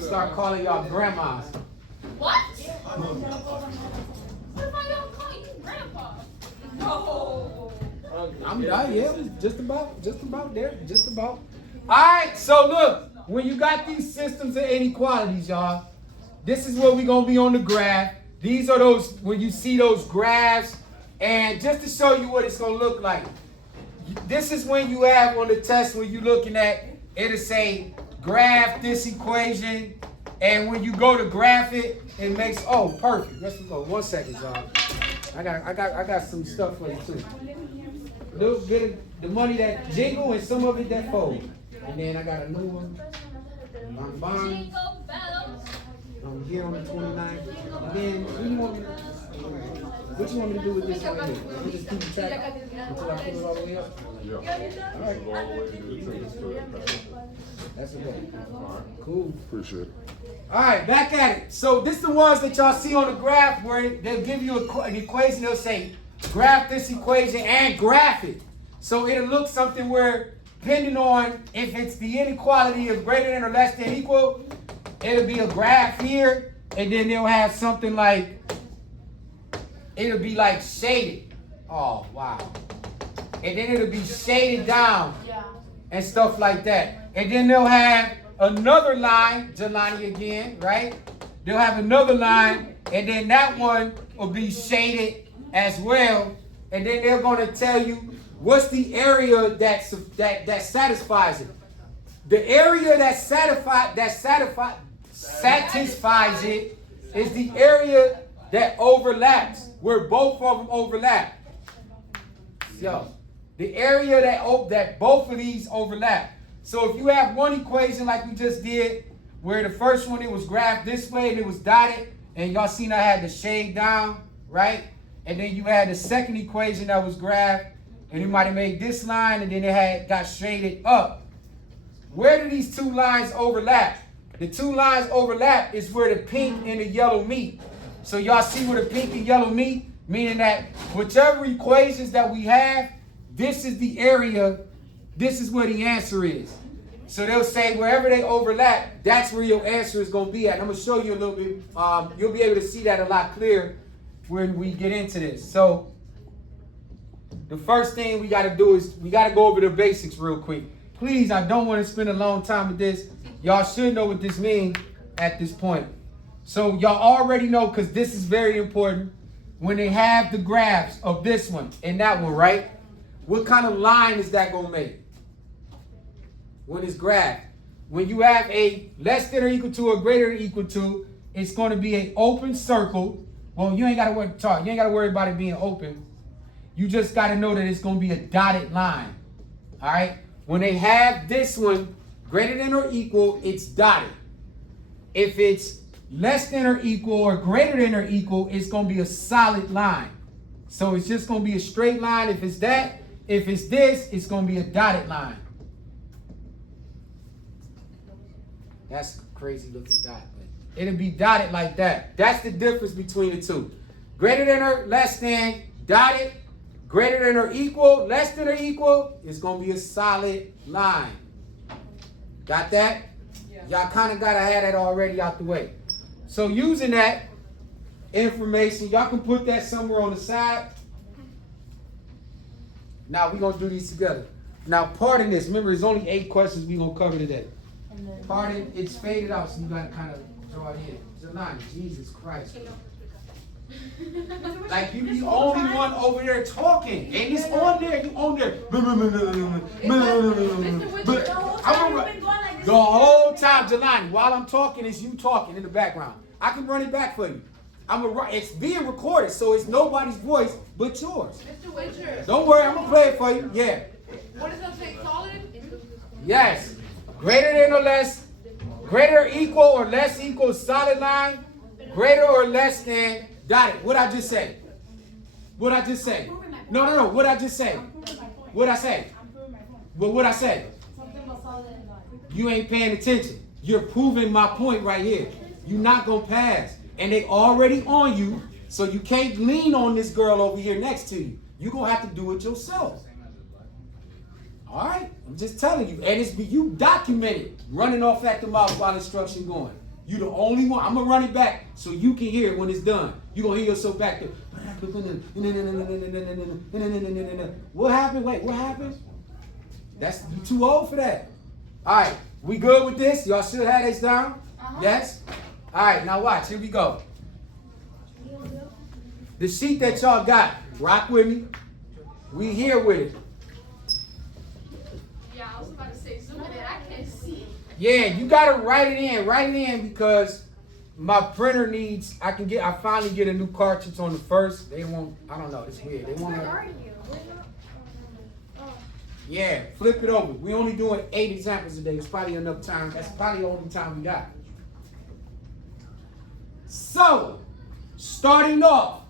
Start calling y'all grandmas. What? What if I don't call you grandpa? No. I'm done, yeah, just about there, just about. All right, so look, when you got these systems of inequalities, y'all, this is where we're going to be on the graph. These are those, when you see those graphs, and just to show you what it's going to look like. This is when you have on the test, when you're looking at, it'll say, graph this equation, and when you go to graph it, it makes, oh, perfect. Let's go. 1 second, y'all. I got some stuff for you, too. Little bit of the money that jingle and some of it that fold. And then I got a new one. I'm buying. Jingle bells. I'm here on the 29th. And then what you want me to do with this right here? Let me just keep the track until I put it all the way up. Yeah. All right. That's okay. Cool. Appreciate it. All right, back at it. So this is the ones that y'all see on the graph where they'll give you an equation. They'll say, graph this equation and graph it. So it'll look something where, depending on if it's the inequality of greater than or less than equal, it'll be a graph here, and then they'll have something like, it'll be like shaded. Oh, wow. And then it'll be shaded down and stuff like that. And then they'll have another line, Jelani again, right? They'll have another line, and then that one will be shaded as well. And then they're going to tell you what's the area that satisfies it. The area that satisfies it is the area that overlaps, where both of them overlap. So, the area that both of these overlap. So if you have one equation like we just did, where the first one, it was graphed this way and it was dotted, and y'all seen I had the shade down, right? And then you had the second equation that was graphed, and you might have made this line, and then it got shaded up. Where do these two lines overlap? The two lines overlap is where the pink and the yellow meet. So y'all see where the pink and yellow meet? Meaning that whichever equations that we have, this is the area, this is where the answer is. So they'll say wherever they overlap, that's where your answer is going to be at. I'm going to show you a little bit. You'll be able to see that a lot clearer when we get into this. So the first thing we got to do is we got to go over the basics real quick. Please, I don't want to spend a long time with this. Y'all should know what this means at this point. So y'all already know, because this is very important, when they have the graphs of this one and that one, right? What kind of line is that going to make when it's graphed? When you have a less than or equal to or greater than equal to, it's going to be an open circle. Well, you ain't got to worry about it being open. You just got to know that it's going to be a dotted line. All right? When they have this one greater than or equal, it's dotted. If it's less than or equal or greater than or equal, it's going to be a solid line. So it's just going to be a straight line. If it's that, if it's this, it's going to be a dotted line. That's a crazy looking dot, but it'll be dotted like that. That's the difference between the two. Greater than or less than, dotted. Greater than or equal, less than or equal, it's going to be a solid line. Got that? Yeah. Y'all kind of got to have that already out the way. So using that information, y'all can put that somewhere on the side. Now we're going to do these together. Now pardon this. Remember, there's only 8 questions we're going to cover today. Pardon, it's faded out, so you got to kind of draw it in. Jelani, Jesus Christ. Like you the only one over there talking. And it's on there, you on there. The whole time, Jelani, while I'm talking, it's you talking in the background. I can run it back for you. It's being recorded, so it's nobody's voice but yours. Mr. Witcher. Don't worry, I'm going to play it for you. Yeah. What does that say? Solid? Yes. Greater than or less, greater or equal or less equal, solid line, greater or less than, dotted. What I just say? What I just say? No. What I just say? What I say? Well, what I say? You ain't paying attention. You're proving my point right here. You're not going to pass. And they already on you, so you can't lean on this girl over here next to you. You're going to have to do it yourself. All right, I'm just telling you, and it's you documented running off at the mouth while instruction going. You the only one. I'm gonna run it back so you can hear it when it's done. You gonna hear yourself back there. What happened? Wait, what happened? That's you too old for that. All right, we good with this? Y'all should have this down. Yes. All right, now watch. Here we go. The sheet that y'all got. Rock with me. We here with it. Yeah, I was about to say zoom in. I can't see. Yeah, you gotta write it in because my printer needs. I finally get a new cartridge on the first. They won't. I don't know. It's weird. They won't. Where are you? Yeah, flip it over. We only doing 8 examples a day. It's probably enough time. That's probably the only time we got. So, starting off,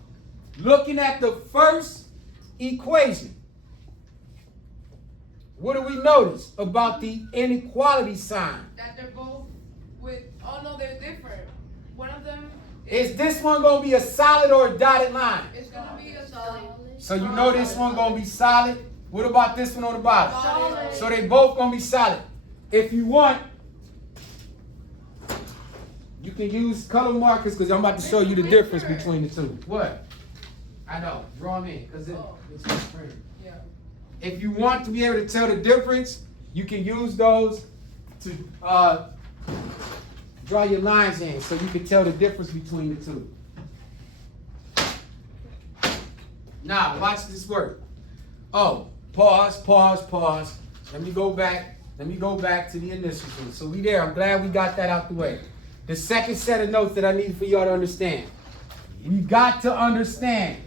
looking at the first equation. What do we notice about the inequality sign? That they're both with. Oh no, they're different. One of them Is this one going to be a solid or a dotted line? is gonna be a solid. So you know this one going to be solid. What about this one on the bottom? Solid. So they both going to be solid. If you want, you can use color markers because I'm about to show you the difference between the two. What? I know. Draw them in because it's my printer. Yeah. If you want to be able to tell the difference, you can use those to draw your lines in so you can tell the difference between the two. Now, watch this work. Oh, pause. Let me go back to the initial one. So we there. I'm glad we got that out the way. The second set of notes that I need for y'all to understand. We've got to understand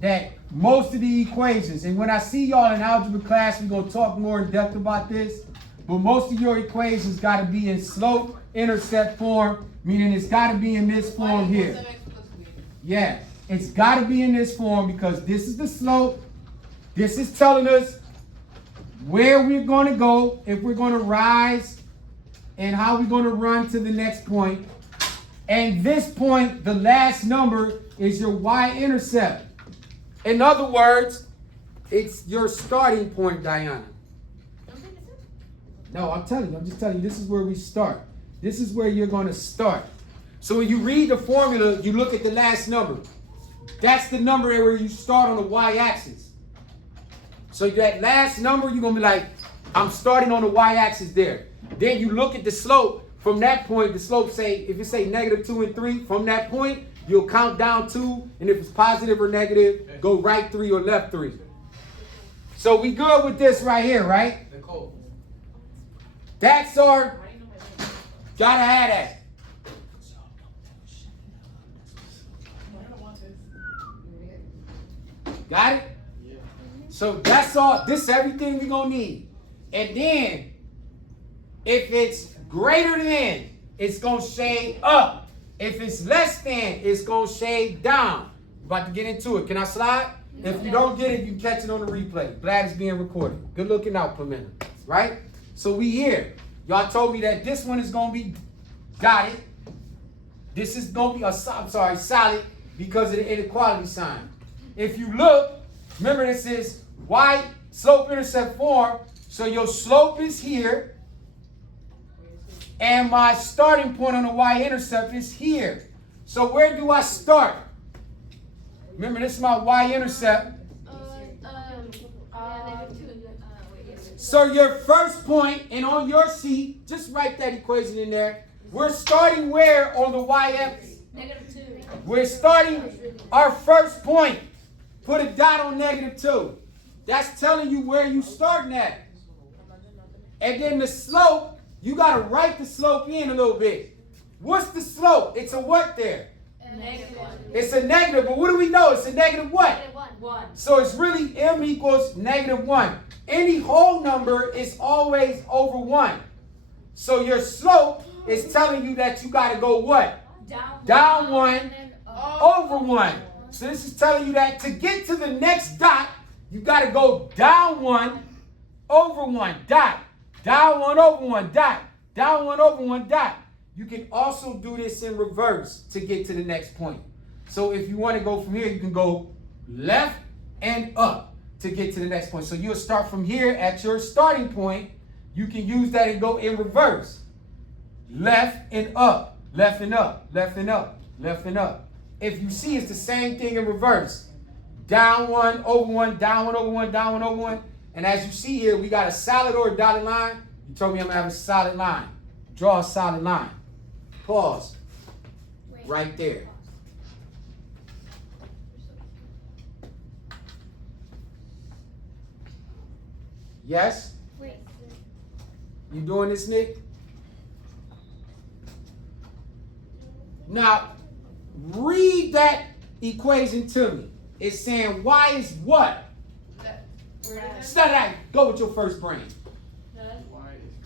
that most of the equations, and when I see y'all in algebra class, we're going to talk more in depth about this, but most of your equations got to be in slope-intercept form, meaning it's got to be in this form here. Yeah, it's got to be in this form because this is the slope. This is telling us where we're going to go, if we're going to rise, and how we're going to run to the next point. And this point, the last number, is your y-intercept. In other words, it's your starting point, Diana. No, I'm just telling you, this is where we start. This is where you're going to start. So when you read the formula, you look at the last number. That's the number where you start on the y-axis. So that last number, you're going to be like, I'm starting on the y-axis there. Then you look at the slope. From that point, the slope say, if it say -2 and 3, from that point, you'll count down 2, and if it's positive or negative, go right 3 or left 3. So we good with this right here, right? That's our, gotta have that. Got it? So that's all, this is everything we're gonna need. And then, if it's greater than, it's gonna shade up. If it's less than, it's gonna shade down. About to get into it. Can I slide? If you don't get it, you can catch it on the replay. Glad it's being recorded. Good looking out per minute. Right? So we here. Y'all told me that this one is gonna be, got it. This is gonna be solid because of the inequality sign. If you look, remember this is y slope-intercept form. So your slope is here. And my starting point on the y-intercept is here. So where do I start? Remember, this is my y-intercept. So your first point, and on your sheet, just write that equation in there. We're starting where on the y-axis? -2. We're starting our first point. Put a dot on -2. That's telling you where you starting at. And then the slope, you got to write the slope in a little bit. What's the slope? It's a what there? -1. It's a negative, but what do we know? It's a negative what? -1. So it's really m equals -1. Any whole number is always over 1. So your slope is telling you that you got to go what? Down 1, over 1. So this is telling you that to get to the next dot, you got to go down 1, over 1, dot. Down 1, over 1, dot. Down 1, over 1, dot. You can also do this in reverse to get to the next point. So if you want to go from here, you can go left and up. to get to the next point. So you'll start from here at your starting point. You can use that and go in reverse. Left and up, left and up, left and up, left and up. If you see, it's the same thing in reverse. Down one, over one, down one, over one, down one, over one. And as you see here, we got a solid or a dotted line. You told me I'm gonna have a solid line. Draw a solid line. Pause. Right there. Yes? Wait. You doing this, Nick? Now, read that equation to me. It's saying y is what? Start out. Go with your first brain.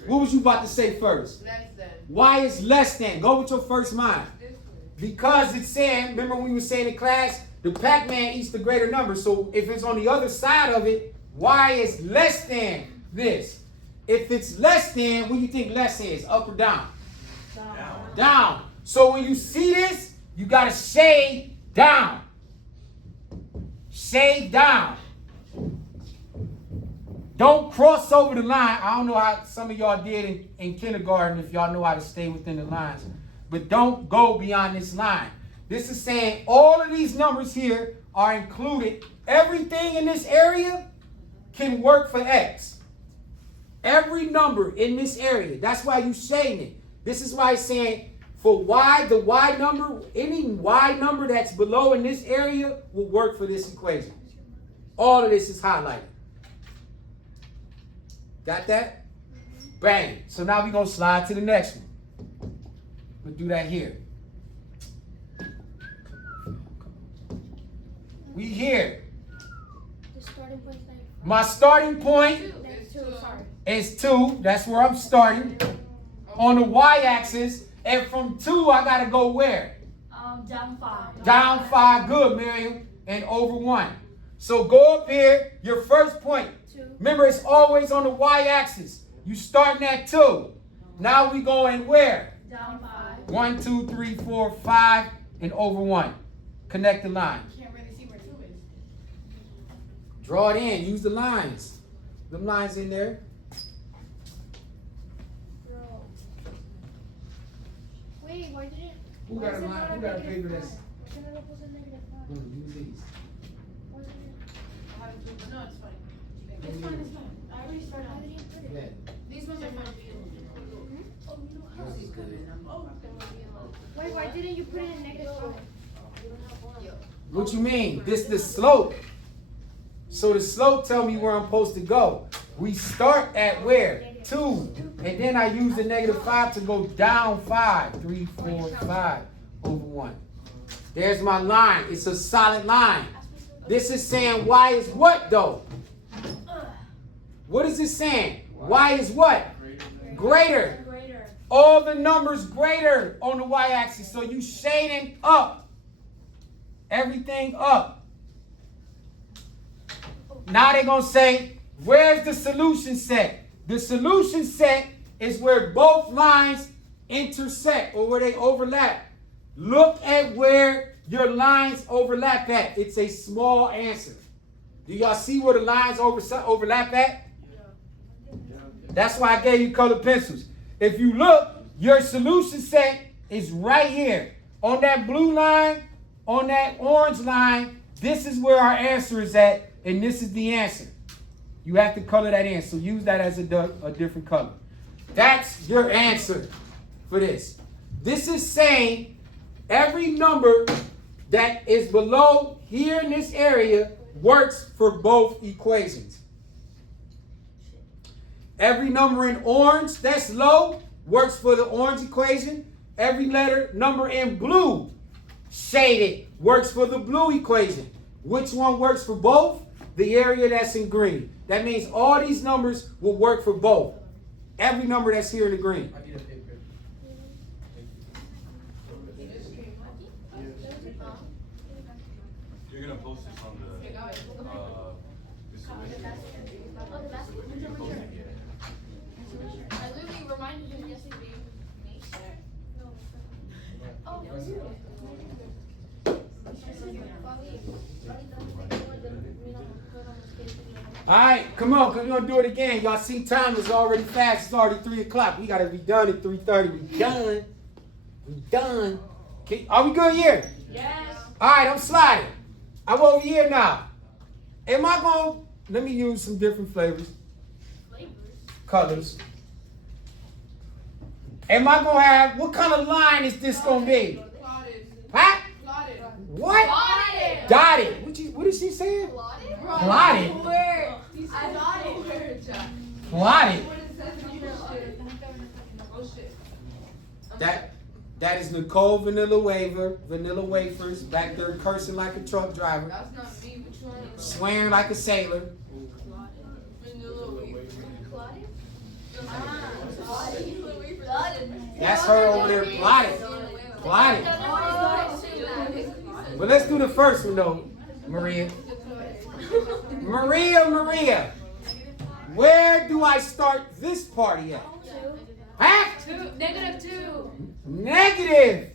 What was you about to say first? Less than. Y is less than. Go with your first mind. Because it's saying, remember we were saying in class, the Pac-Man eats the greater number. So if it's on the other side of it, y is less than this. If it's less than, what do you think less is? Up or down? Down. Down. So when you see this, you got to shade down. Shade down. Don't cross over the line. I don't know how some of y'all did in kindergarten, if y'all know how to stay within the lines. But don't go beyond this line. This is saying all of these numbers here are included. Everything in this area can work for X. Every number in this area. That's why you shading it. This is why it's saying for Y, the Y number, any Y number that's below in this area will work for this equation. All of this is highlighted. Got that? Bang. So now we're going to slide to the next one. We'll do that here. We here. The starting point is 95. My starting point That's 2, sorry. is 2. That's where I'm starting. On the y-axis. And from 2, I got to go where? Down 5. Down 5. Good, Miriam. And over 1. So go up here. Your first point. 2. Remember, it's always on the y-axis. You starting at 2. Now we going where? Down 5. 1, 2, 3, 4, 5, and over 1. Connect the line. Can't really see where 2 is. Draw it in. Use the lines. Them lines in there. Wait, why did it? Who got a line? Who got a paper that's? Use these. I have to do, but no, it's fine. It's fine, it's fine. I already started. How did you put it? Yeah. These ones are fine. This is good. Wait, why didn't you put it in -5? What you mean? This the slope. So the slope tell me where I'm supposed to go. We start at where? 2. And then I use the -5 to go down 5. 3, 4, 5 over 1. There's my line. It's a solid line. This is saying y is what though? What is it saying? Y is what? Greater. All the numbers greater on the y-axis. So you shading up. Everything up. Now they're going to say, where's the solution set? The solution set is where both lines intersect or where they overlap. Look at where your lines overlap at. It's a small answer. Do y'all see where the lines overlap at? That's why I gave you colored pencils. If you look, your solution set is right here. On that blue line, on that orange line, this is where our answer is at, and this is the answer. You have to color that in, so use that as a different color. That's your answer for this. This is saying every number that is below here in this area works for both equations. Every number in orange that's low works for the orange equation. Every number in blue shaded works for the blue equation. Which one works for both? The area that's in green. That means all these numbers will work for both. Every number that's here in the green. You're gonna post this on the this I literally reminded him yesterday. Oh, for you. All right, come on, because we're going to do it again. Y'all see time is already fast. It's already 3 o'clock. We got to be done at 3:30. We done. We done. Are we good here? Yes. All right, I'm sliding. I'm over here now. Am I going to, let me use some different flavors. Colors. Am I going to have, what kind of line is this going to be? Plotted. Huh? Plotted. What? Plotted. Dotted. What is she saying? Plotted? Plotted. Where? I got it. Plotted. What it says in your shit. Oh shit. That is Nicole Vanilla Wafers back there cursing like a truck driver, That's not me, but you want to swearing like a sailor. That's her over there plotted. Plotted. But let's do the first one though, Maria. Maria. Where do I start this party at? Huh? -2. Negative.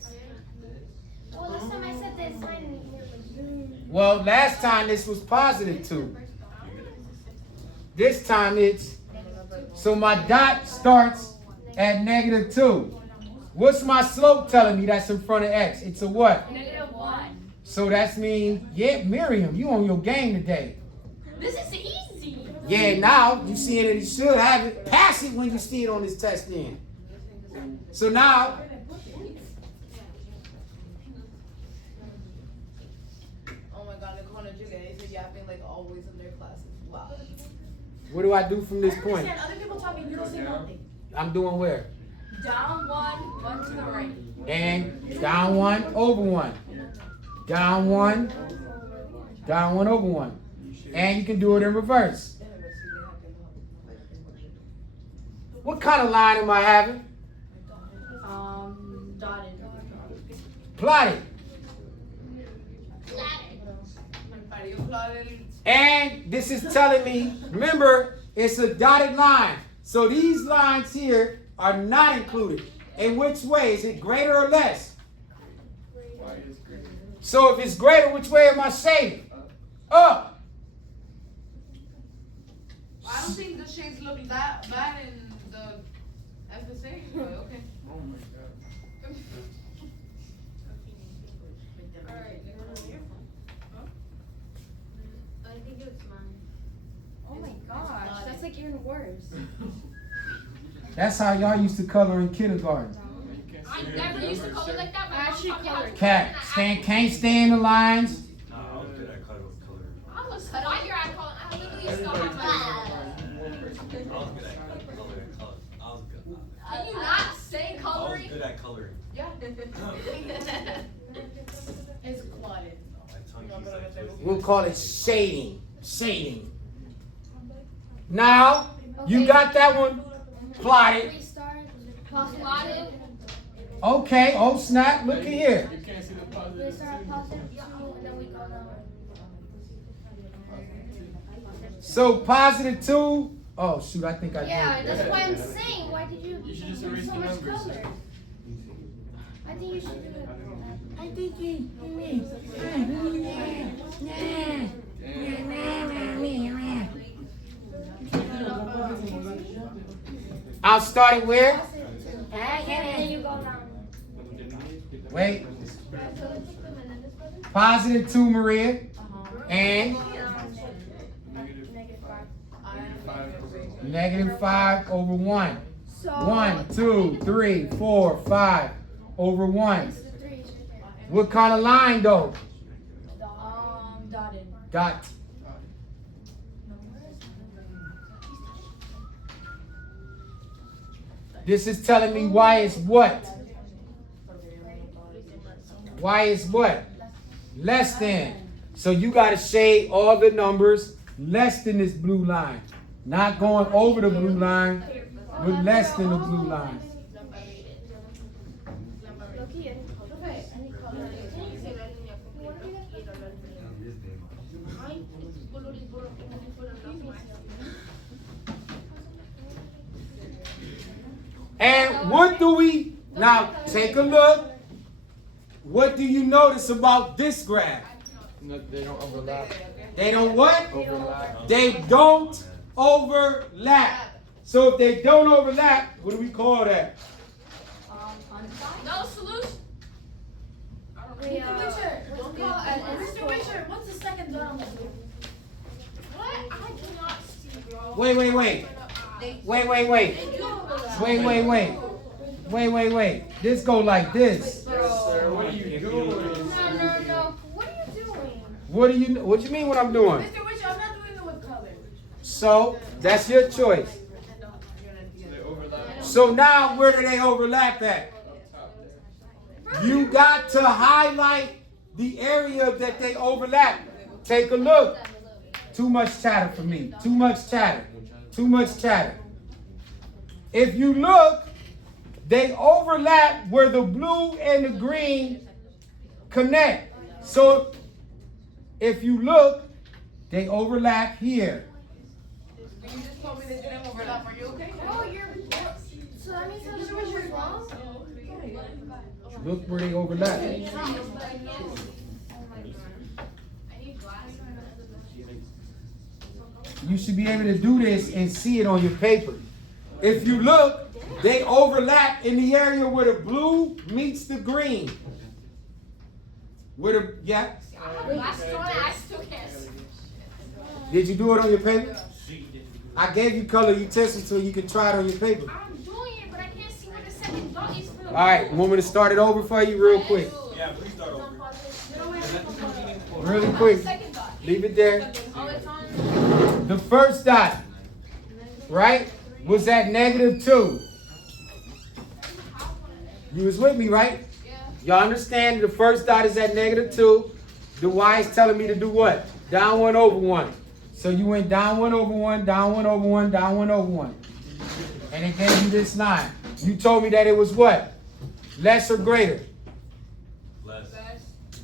Well, last time I said this sign Well, last time this was +2. This time it's, so my dot starts at -2. What's my slope telling me that's in front of x? It's a what? -1. So that's mean, yeah, Miriam, you on your game today. This is easy. Yeah, now you seeing it, you should have it. Pass it when you see it on this test then. So now, Oh my god, Nicole and Julia, they're yapping like always in their classes. Wow. what do I do from this point? Other people talking, you don't say nothing. I'm doing where? Down one to the right. And down 1 over 1. Down 1 over 1. And you can do it in reverse. What kind of line am I having? Dotted. Plotted. And this is telling me, remember, it's a dotted line. So these lines here are not included. In which way? Is it greater or less? So if it's greater, which way am I shading? Up. I don't think the shades look that bad in the FSA, but okay. Oh my god. Alright, I think it's mine. Oh my gosh, that's like even worse. That's how y'all used to color in kindergarten. I never used to color like that. I actually colored. Can't stay in the lines. Nah, I was good at color. I was why you're at color. I literally used to color. Can you not say coloring? I was good at coloring. Yeah. It's clotted. My tongue keeps like twisting. We'll call it shading. Shading. Now, you got that one plotted. We start plotted. Okay, oh snap, look at here. We start at +2 and then we go down. So +2. Oh shoot, I think I did. Yeah, that's why I'm saying. Why did you should just do erase so the much numbers. color? I think you should do it. I think you. I'll start it where? And then you go down. Wait. +2, Maria. And -5 over 1. So 1, 2, 3, 4, 5 over 1. This is the 3 right there. What kind of line though? Dotted. Dot. This is telling me y is what? Y is what? Less than. So you got to shade all the numbers less than this blue line. Not going over the blue line, but less than the blue line. And what do we, now take a look. What do you notice about this graph? No, they don't overlap. They don't what? Overlap. They don't overlap. So if they don't overlap, what do we call that? No solution. Mr. Richard, what's the second dot on the blue? What? I cannot see, bro. Wait. Wait. This go like this. What are you doing? What you mean what I'm doing? Mr. Richard, I'm not doing it with color. So that's your choice. So now where do they overlap at? You got to highlight the area that they overlap. Take a look. Too much chatter for me. Too much chatter. If you look, they overlap where the blue and the green connect. So if you look, they overlap here. You just told me they didn't overlap. Are you okay? So that means Mr. Richard's wrong? Look where they overlap. I need glasses. You should be able to do this and see it on your paper. If you look, they overlap in the area where the blue meets the green. Yeah? I still can't see. Did you do it on your paper? I gave you color utensils so you can try it on your paper. I'm doing it, but I can't see where the second dot is. All right, want me to start it over for you real quick? Yeah, please start over. Really quick. Leave it there. The first dot, right, was at -2. You was with me, right? Y'all understand the first dot is at -2. The y is telling me to do what? Down 1 over 1. So you went down 1 over 1, down 1 over 1, down 1 over 1. And it gave you this line. You told me that it was what? Less or greater? Less.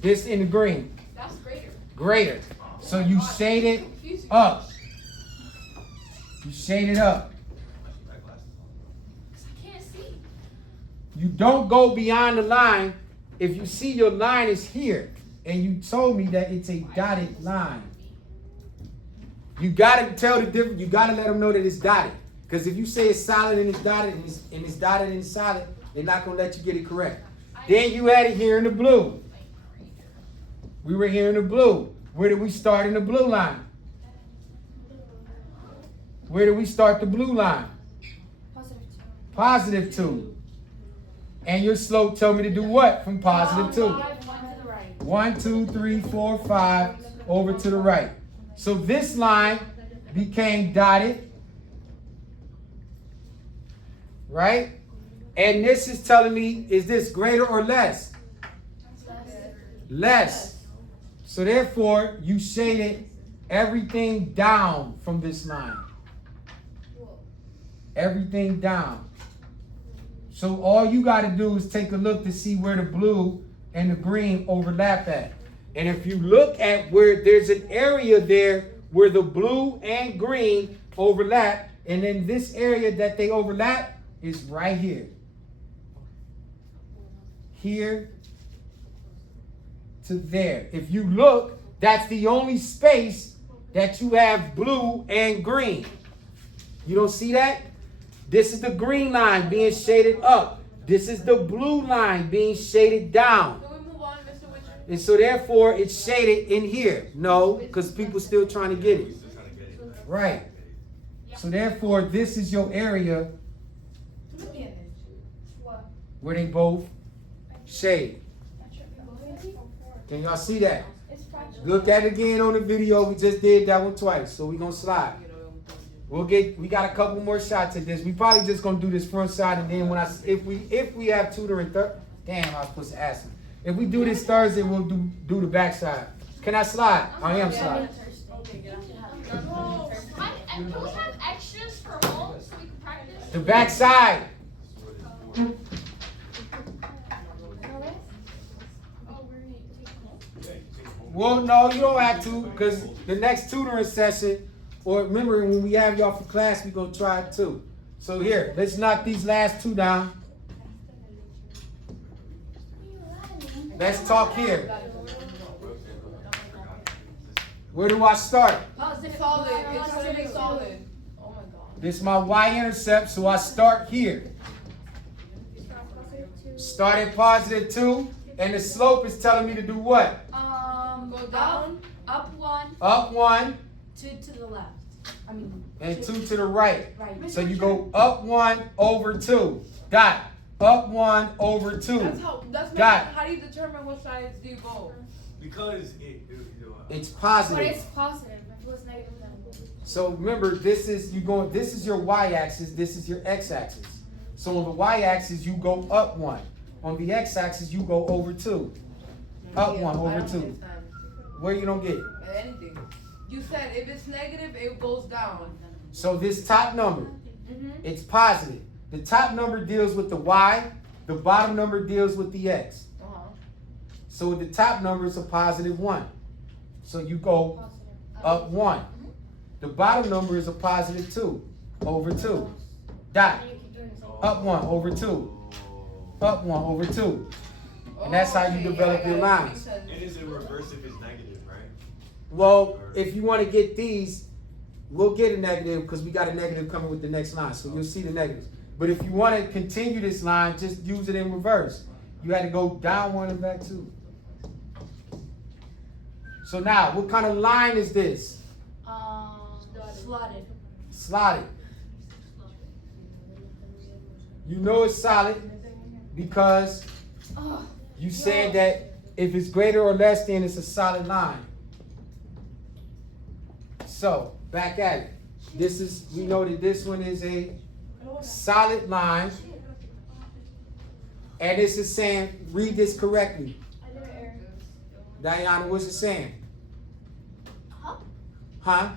This in the green. That's greater. Greater. So you shade it up. You shade it up. I can't see. You don't go beyond the line if you see your line is here and you told me that it's a dotted line. You gotta tell the difference. You gotta let them know that it's dotted. Because if you say it's solid and it's dotted and it's dotted and it's solid, they're not gonna let you get it correct. Then you had it here in the blue. We were here in the blue. Where did we start in the blue line? Where did we start the blue line? +2. And your slope told me to do what from +2? 1, 2, 3, 4, 5 over to the right. So this line became dotted, right? And this is telling me, is this greater or less? Less. So therefore, you shaded everything down from this line. Everything down. So all you got to do is take a look to see where the blue and the green overlap at. And if you look at where there's an area there where the blue and green overlap, and then this area that they overlap is right here. Here to there. If you look, that's the only space that you have blue and green. You don't see that? This is the green line being shaded up. This is the blue line being shaded down. Can we move on, Mr. Witcher? And so therefore it's shaded in here. No, because people still trying to get it. Right. So therefore this is your area where they both shade. Can y'all see that? Look at it again on the video. We just did that one twice. So we're gonna slide. We got a couple more shots at this. We probably just gonna do this front side, and then if we have tutoring damn, I was supposed to ask him. If we do this Thursday, we'll do the back side. Can I slide? I am sliding. Can we have extras for home so we can practice? The back side. Well, no, you don't have to, because the next tutoring session, or remember when we have y'all for class, we're going to try it too. So here, let's knock these last two down. Let's talk here. Where do I start? Positive. Solid. It's gonna be solid. Oh my god. This is my y-intercept, so I start here. Start at positive 2, and the slope is telling me to do what? Go down. Up 1, Up 1 2 to the left. I mean, and 2 to the right. right. So you go up 1 over 2. Got it. Up 1 over 2. That's Got it. how do you determine which sides do you go? Because It's But positive. it's positive. If it was negative, then. So remember, this is your y-axis, this is your x-axis. So on the y-axis, you go up 1. On the x-axis, you go over 2. Up 1 over 2. Where you don't get it? Anything. You said if it's negative, it goes down. So this top number, Mm-hmm. it's positive. The top number deals with the y, the bottom number deals with the x. Uh-huh. So the top number is a positive 1. So you go up 1. The bottom number is a positive 2 over 2. Dot. And you keep doing the same. Up 1 over 2. Up 1 over 2. And that's how you develop your lines. it is in reverse if it's negative, right? Well, if you want to get these, we'll get a negative because we got a negative coming with the next line. So you'll see the negatives. But if you want to continue this line, just use it in reverse. You had to go down 1 and back 2. So now, what kind of line is this? Slotted. Slotted. You know it's solid because Oh, you said that if it's greater or less, then it's a solid line. So, back at it. We know that this one is a solid line. And this is saying, read this correctly. I did it, Eric. Diana, what's it saying? Huh? Huh?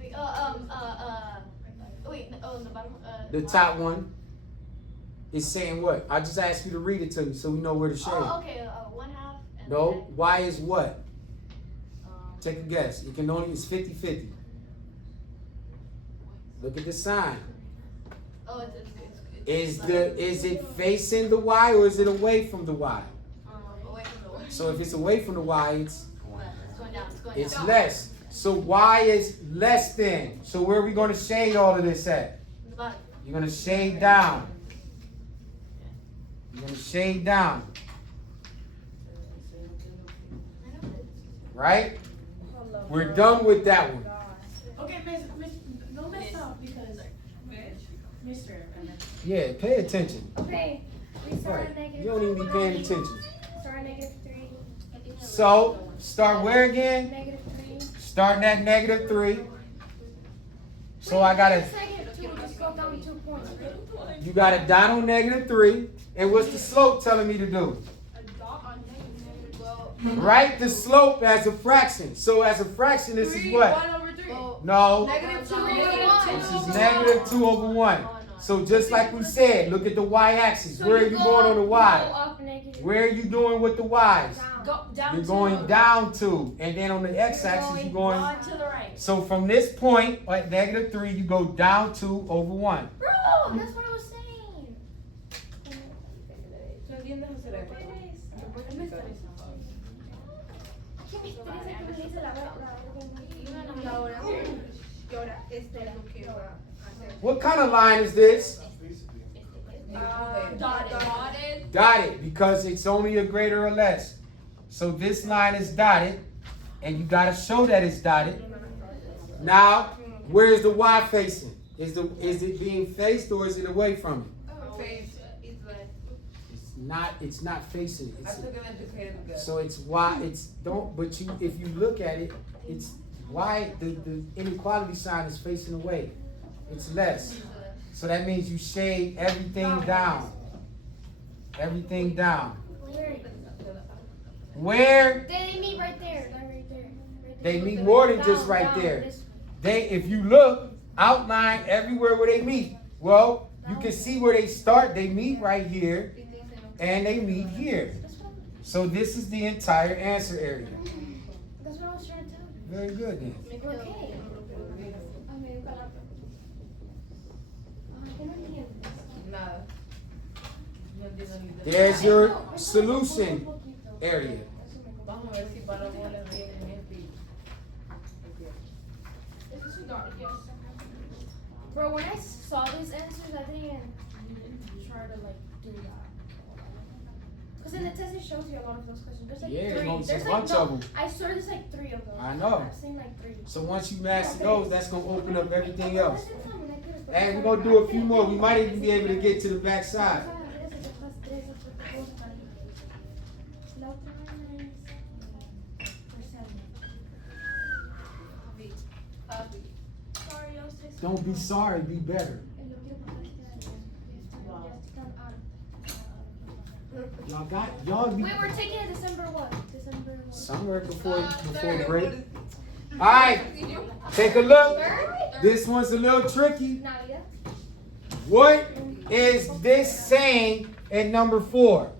Wait, wait, oh, the bottom, The top one is saying what? I just asked you to read it to me so we know where to shade. Oh, okay, 1/2. And No, y is what? then, Take a guess. It's 50-50. Look at the sign. oh, Is it facing the y or is it away from the y? away from the Y. So if it's away from the y, it's going down, it's going down. less. So y is less than. So where are we going to shade all of this at? The bottom. You're going to shade down. You're going to shade down. Right? We're done with that one. Okay, don't mess up because Mr. Yeah, pay attention. Okay, we start Right. at negative. You don't even be paying attention. Start at negative 3. So, start where again? Negative 3. Starting at negative 3. So I got It's negative 2, just go down 2 points. you got a dot on negative 3. And what's the slope telling me to do? Write the slope as a fraction. So as a fraction, this is what? 1 over 3. No, Negative 2. this is negative 2 over 1. So just like we said, look at the y-axis. Where are you going on the y? Up negative. Where are you doing with the y's? Go down. You're going down 2. And then on the x-axis, you're going. on to the right. So from this point, at negative 3, you go down 2 over 1. Bro, that's what I was saying. What kind of line is this? Dotted. Dotted, because it's only a greater or less. So this line is dotted, and you gotta show that it's dotted. Now, where is the y facing? Is it being faced or is it away from it? It's not facing. I took an educated guess. So it's y. If you look at it, it's y. The inequality sign is facing away. It's less. So that means you shade everything down. Everything down. Where? They meet right there. Right there. They meet more than just right there. If you look, outline everywhere where they meet. Well, you can see where they start. They meet right here, and they meet here. So this is the entire answer area. That's what I was trying to tell you. Very good then. Okay. Nada. There's your solution area. Vamos a ver si paramos bien en este. Bro, when I saw these answers, I didn't try to like do that. Because in the test it shows you a lot of those questions. There's like Yeah, three. there's a There's bunch like of them. I swear there's like 3 of those. I know. I've seen like 3. So once you master those, that's gonna open up everything else. And we're gonna do a few more. We might even be able to get to the back side. Don't be sorry, be better. Y'all be Wait, we're taking it December what? December what? somewhere before break. All right, take a look. This one's a little tricky. Navidad. What is this saying at number 4?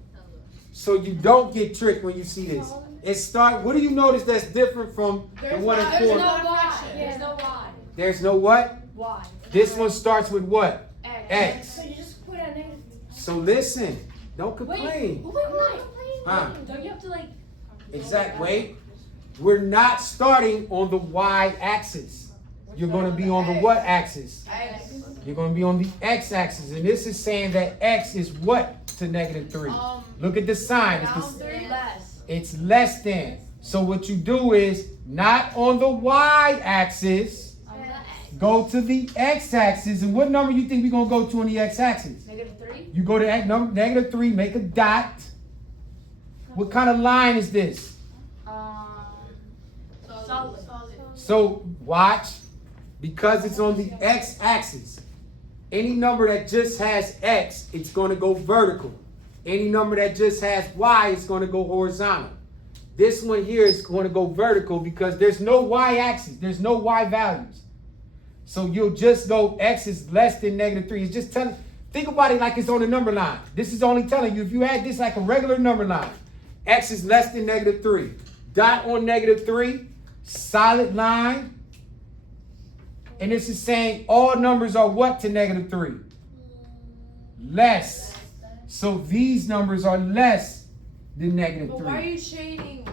So you don't get tricked when you see this. What do you notice that's different from the one at 4? There's no Y. There's no Y. There's no what? Y. This one starts with what? X. So you just put a negative. So listen, don't complain. Huh? Don't you have to like? Exact. Wait. We're not starting on the y-axis. You're going to be on the what axis? You're going to be on the x-axis. And this is saying that x is what to -3? Look at the sign. It's less than. So what you do is not on the y-axis. Go to the x-axis. And what number you think we're going to go to on the x-axis? -3. You go to -3, make a dot. What kind of line is this? Solid. So watch, because it's on the x-axis, any number that just has x, it's going to go vertical. Any number that just has y, it's going to go horizontal. This one here is going to go vertical because there's no y-axis. There's no y values. So you'll just go x is less than -3. It's just telling, think about it like it's on a number line. This is only telling you if you add this like a regular number line, x is less than -3. Dot on -3, solid line. And this is saying all numbers are what to -3? Less. So these numbers are less than But why are -3. you shading?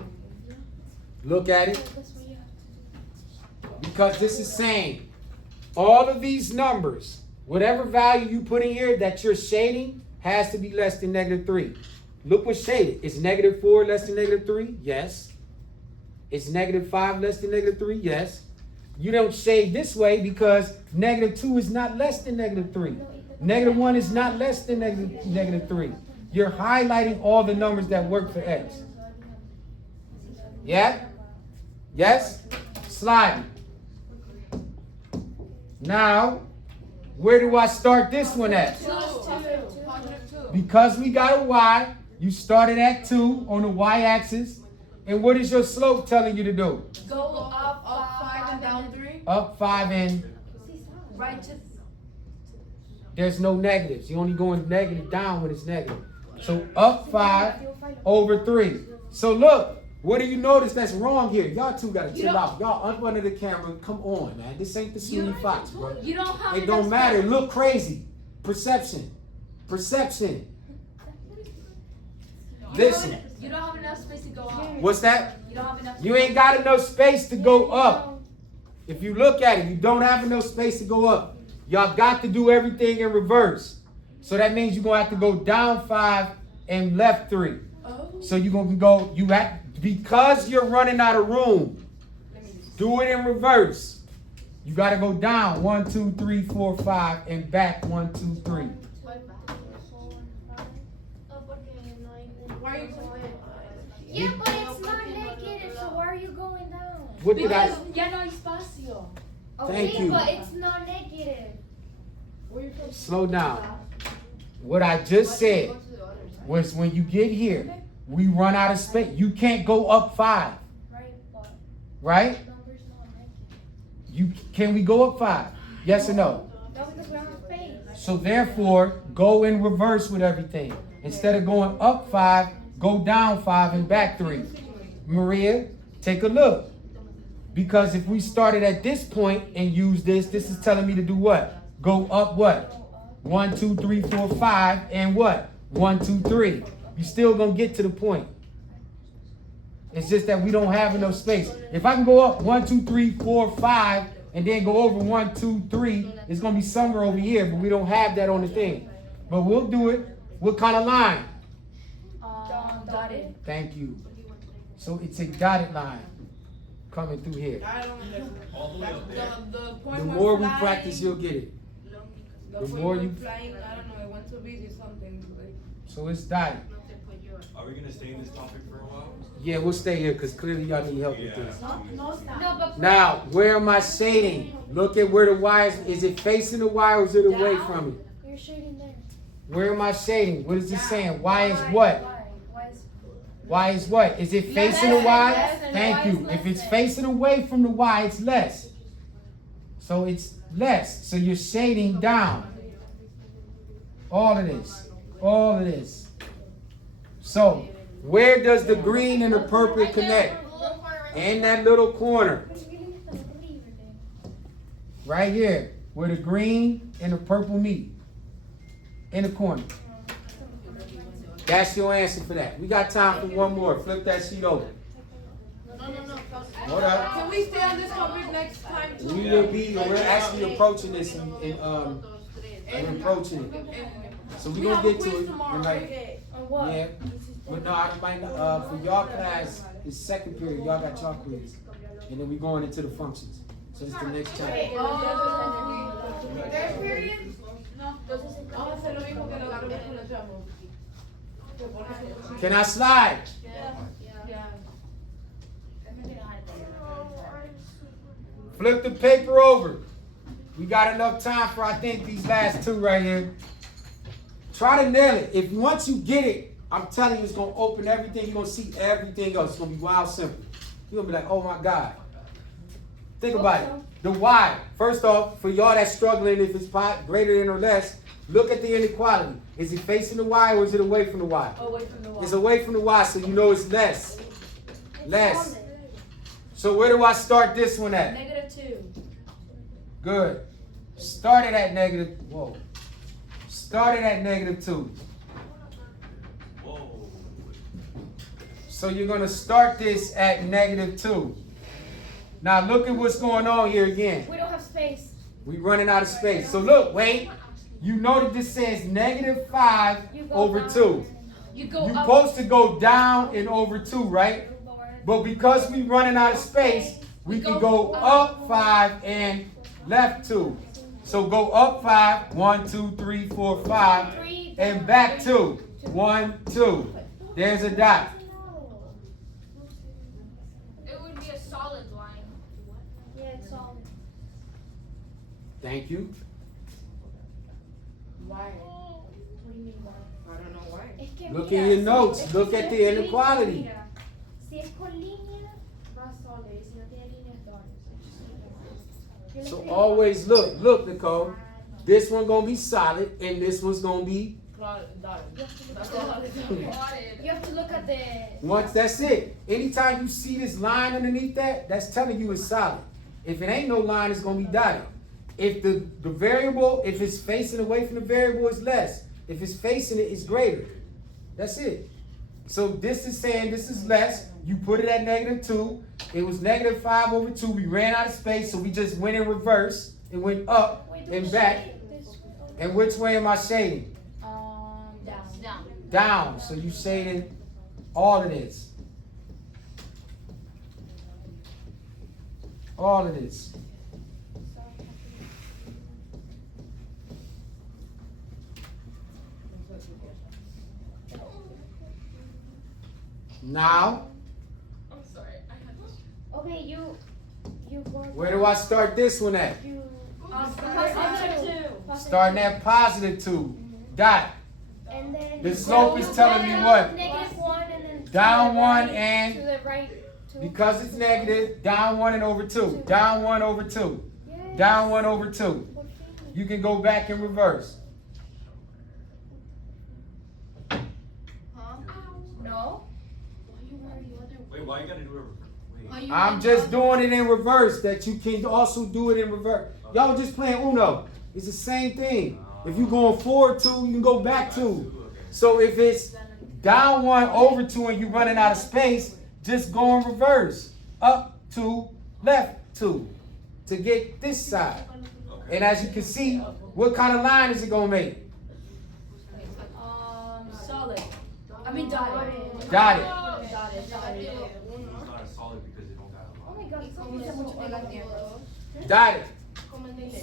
Look at it. Because this is saying all of these numbers, whatever value you put in here that you're shading, has to be less than -3. Look what's shaded. Is -4 less than -3? Yes. Is -5 less than -3? Yes. You don't shade this way because -2 is not less than -3. -1 is not less than -3. You're highlighting all the numbers that work for x. Yeah? Yes? Slide. Now, where do I start this one at? Because we got a y, you started at 2 on the y-axis. And what is your slope telling you to do? Go up 5 and down 3. Up 5 and right to. there's no negatives. You're only going negative down when it's negative. So up 5 over 3. So look, what do you notice that's wrong here? Y'all two gotta chill out. Y'all up under the camera. Come on, man. This ain't the Sweeney Fox, bro. You don't have. It don't matter. Look crazy. Perception. Perception. Listen. You don't have enough space to go up. What's that? You don't have enough. You ain't got enough space to go up. If you look at it, you don't have enough space to go up. Y'all got to do everything in reverse. So that means you're going to have to go down 5 and left 3. So you're going to go, because you're running out of room, do it in reverse. You got to go down 1, 2, 3, 4, 5 and back 1, 2, 3. Why are you going? Yeah, but it's not negative, so why are you going down? What did I? Ya no hay espacio. Thank Okay, you. but it's not negative. Slow down. What I just said was when you get here, we run out of space. You can't go up 5, Right, but right? number's not negative. Can we go up 5? Yes or no? No, because we don't have space. So therefore, go in reverse with everything. Instead of going up 5, go down 5 and back 3. Maria, take a look. Because if we started at this point and use this, this is telling me to do what? Go up what? 1, 2, 3, 4, 5, and what? 1, 2, 3. You still gonna get to the point. It's just that we don't have enough space. If I can go up 1, 2, 3, 4, 5 and then go over 1, 2, 3. It's gonna be somewhere over here, but we don't have that on the thing. But we'll do it. What kind of line? Dotted. Thank you. So it's a dotted line coming through here. I don't understand. All the way up there. The point The where more we flying- practice, you'll get it. The the point more where you- flying, I don't know, it went too busy something. Like, So it's dotted. Are we gonna stay in this topic for a while? Yeah, we'll stay here because clearly y'all need help with Yeah. this. No, stop. No, but Now, where am I shading? Look at where the wire is. It facing the wire or is it away from it? you're shading there. Where am I shading? What is it saying? Y is what? Why is Y is what? Is it facing the Less, Y? less, and Thank Y is you. less If it's than. facing away from the Y, it's less. So it's less. So you're shading down. All of this. All of this. So, where does the green and the purple connect? In that little corner. Right here. Where the green and the purple meet. In the corner. That's your answer for that. We got time for one more. Flip that sheet over. Hold up. can we stay on this topic next time too? We will be, we're actually approaching this we're approaching it. So we're We gonna have a get to quiz it. tomorrow, and like, right? On what? yeah, but no, I might for y'all class, it's second period, y'all got y'all quiz. And then we going into the functions. So it's the next chapter. ¿Third period? No. Vamos a hacer lo mismo que lo agarramos con los chavos. Can I slide? Yeah. Flip the paper over. We got enough time for, I think, these last two right here. Try to nail it. If once you get it, I'm telling you, it's going to open everything. You're going to see everything else. It's going to be wild simple. You're going to be like, oh my God. Think about it. The Y. First off, for y'all that's struggling, if it's greater than or less, look at the inequality. Is it facing the Y or is it away from the Y? Away from the wall. It's away from the Y, so you know it's less. Less. So where do I start this one at? -2. Good. Started at negative. Whoa. Started at -2. Whoa. So you're gonna start this at -2. Now look at what's going on here again. We don't have space. We running out of space. So look, wait. You know that this says -5 You go over down. 2. You go You're up. supposed to go down and over 2, right? But because we running out of space, we can go up 5 and left 2. So go up 5, 1, 2, 3, 4, 5, and back 2. 1, 2. There's a dot. It would be a solid line. Yeah, it's solid. Thank you. Why? What do you mean why? I don't know why. Es que Look mira, in your si- notes. es que Look si at es the línea, inequality. mira, si es con línea, va sólido. Y si no tiene línea, es dotted. Yo le So escribo- always look. Look, Nicole. This one gonna be solid, and this one's gonna be. That's all. You have to look at the. Once that's it. Anytime you see this line underneath that, that's telling you it's solid. If it ain't no line, it's gonna be dotted. If the variable, if it's facing away from the variable, it's less. If it's facing it, it's greater. That's it. So this is saying this is less. You put it at -2. It was -5 over 2. We ran out of space, so we just went in reverse. It went up Wait, do and we back. shade this? And which way am I shading? Down. Down. So you shading all of this. All of this. Now, I'm sorry. Okay, you work. where do I start this one at? You. +2. Starting at +2. Dot. And then The you slope go is telling me down, what? -1 and then Down to the 1 right, and- to the right. 2. Because it's negative, down 1 and over 2. Down 1 over 2. Yes. Down 1 over 2. What thing? You can go back in reverse. No. Wait, why you gotta do it? Wait. I'm just doing it in reverse, that you can also do it in reverse. Y'all just playing Uno. It's the same thing. If you're going forward 2, you can go back 2. So if it's down 1 over 2 and you're running out of space, just go in reverse. Up 2, left 2. to get this side. And as you can see, what kind of line is it gonna make? Solid. I mean dotted. Dotted. Dotted. It's not a solid because it don't got a Oh line. my God, Dotted.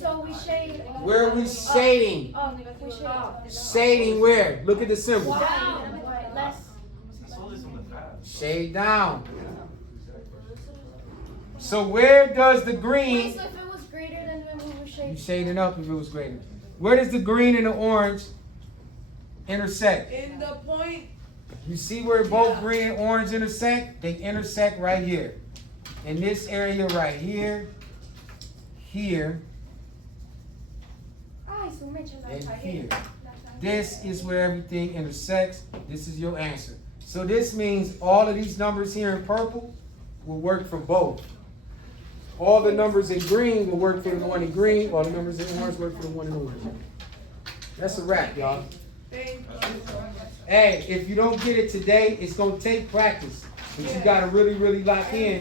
so we shade. Where are we shading? We shade up. Shading where? Look at the symbol. Down. Less. I saw this on the tab. Shade down. So where does the Wait, green, so if it was greater than when we were you shading. shading up if it was greater. Where does the green and the orange intersect? In the point. You see where both green and orange intersect? They intersect right here. In this area right here, here, and here. This is where everything intersects. This is your answer. So this means all of these numbers here in purple will work for both. All the numbers in green will work for the one in green. All the numbers in orange work for the one in orange. That's a wrap, y'all. Hey, if you don't get it today, it's going to take practice. But you got to really, really lock in.